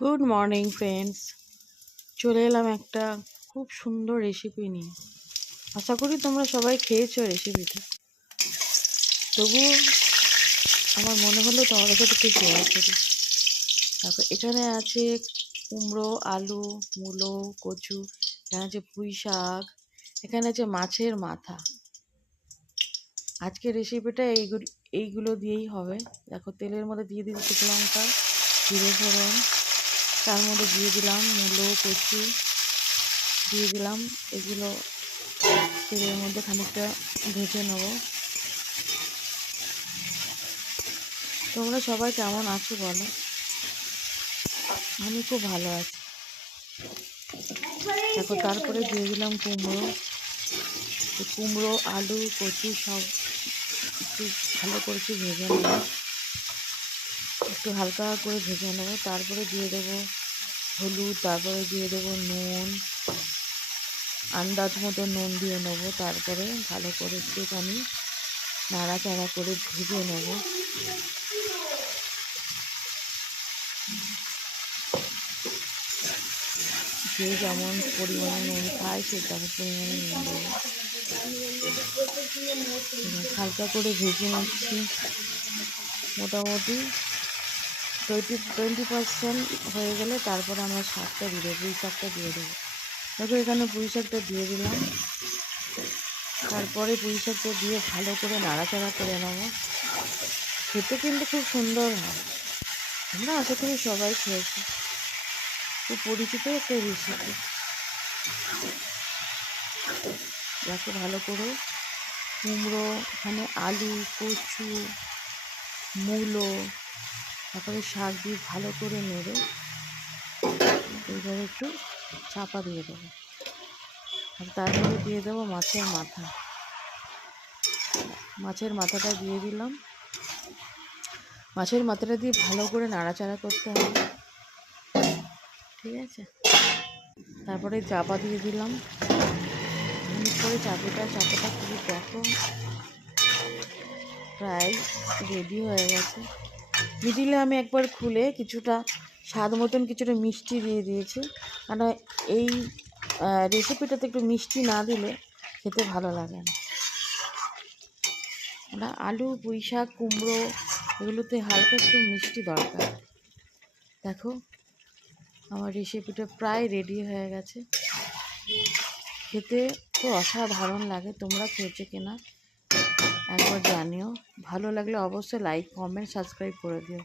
Good morning friends, চলে এলাম একটা খুব সুন্দর রেসিপি নিয়ে। আশা করি তোমরা সবাই খেয়েছো রেসিপিটা। তবুও আমার মনে হলো তোমাদের সাথে একটু শেয়ার করি। তারপর এখানে আছে কুমড়ো, আলু, মূলো, কচু, এখানে আছে পুঁই শাক, এখানে আছে মাছের মাথা। আজকের রেসিপিটা এইগুলো দিয়েই হবে। দেখো, তেলের মধ্যে দিয়ে দিচ্ছি শুকনো লঙ্কা, জিরে ফোড়ন, তার মধ্যে দিয়ে দিলাম মূলো, কচু দিয়ে দিলাম। এগুলো তেলের মধ্যে খানিকটা ভেজে নেব। তোমরা সবাই কেমন আছো বলো? আমি খুব ভালো আছি। দেখো, তারপরে দিয়ে দিলাম কুমড়ো, আলু, কচু সব একটু ভালো করে ভেজে নেব, একটু হালকা করে ভেজে নেব। তারপরে দিয়ে দেবো হলুদ, তারপরে দিয়ে দেবো নুন, আন্দাজ মতো নুন দিয়ে নেবো। তারপরে ভালো করে একটুখানি নাড়াচাড়া করে ভেজে নেব। যে যেমন পরিমাণে নুন খায় সে তেমন পরিমাণে নুন দেবো। হালকা করে ভেজে নিচ্ছি, মোটামুটি 20% হয়ে গেলে তারপরে আমরা শাকটা দিয়ে দেবো, পুঁই শাকটা দিয়ে দেবো। দেখো, এখানে পুঁই শাকটা দিয়ে দিলাম। তারপরে পুঁই শাকটা দিয়ে ভালো করে নাড়াচাড়া করে নেবো। খেতে কিন্তু খুব সুন্দর হয়। আমরা আশা করি সবাই খেয়েছি, খুব পরিচিত একটা রেসিপি। দেখো, ভালো করে কুমড়ো, এখানে আলু, কচু, মূলো, তারপরে শাক দিয়ে ভালো করে নেড়ে এইভাবে একটু চাপা দিয়ে দেবো। আর তারপরে দিয়ে দেবো মাছের মাথা। মাছের মাথাটা দিয়ে দিলাম। মাছের মাথাটা দিয়ে ভালো করে নাড়াচাড়া করতে হবে, ঠিক আছে? তারপরে চাপা দিয়ে দিলাম। করে চাপাটা খুবই, দেখো প্রায় রেডি হয়ে গেছে। মিডিলে আমি একবার খুলে কিছুটা স্বাদ মতন কিছুটা মিষ্টি দিয়ে দিয়েছি, কারণ এই রেসিপিটাতে একটু মিষ্টি না দিলে খেতে ভালো লাগে না। আলু, পুঁই শাক, কুমড়ো এগুলোতে হালকা একটু মিষ্টি দরকার। দেখো, আমার রেসিপিটা প্রায় রেডি হয়ে গেছে। খেতে খুব অসাধারণ লাগে। তোমরা খেয়েছো কিনা একবার জানিও। ভালো লাগলে অবশ্যই লাইক, কমেন্ট, সাবস্ক্রাইব করে দিও।